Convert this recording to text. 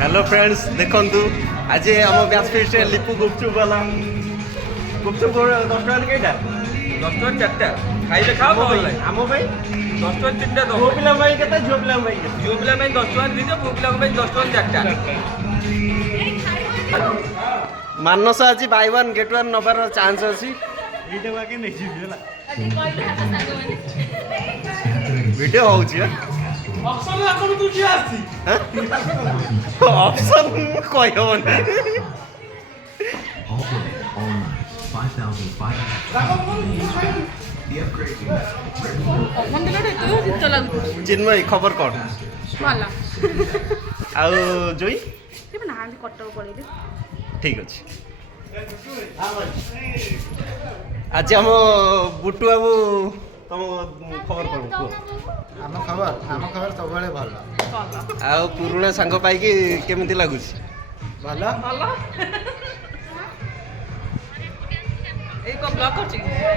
Hello friends देखु आज आम ब्याच फिस्ट लिपु गुपचुप वाला गुपचुप 10 टका कईटा 10 टका चारटा खाइले खाओ आम भाई 10 टका तीनटा दो पुओ पिला भाई केते झियो पिला भाई केते झियो पिला 10 टका दीजिए पुओ पिला 10 टका चारटा मानस आज बाय वन गेट वन नबार चांस अछि ଏଇଟା ବାକି ନେଇଯିବି ହେଲା वीडियो होउची ଅପସନ ଆପଣ ତୁ କିଏ ଆସିଛି ऑप्शन कोई होनी All play, all night. 5,500. The upgrade unit. चिन्मय खबर कौन ଭଲ आउ जोई କେବେ ନାହାନ୍ତି କଟକ ପଳେଇଲେ ठीक अच्छे आज आम बुटू बाबू तुम खबर कौन कुह ଆମ ଖବର ସବୁବେଳେ ଭଲ ଭଲ ଆଉ ପୁରୁଣା ସାଙ୍ଗ ପାଇକି କେମିତି ଲାଗୁଛି ଭଲ ଭଲ ଏଇ କଣ ବ୍ଲକ୍ କରୁଛି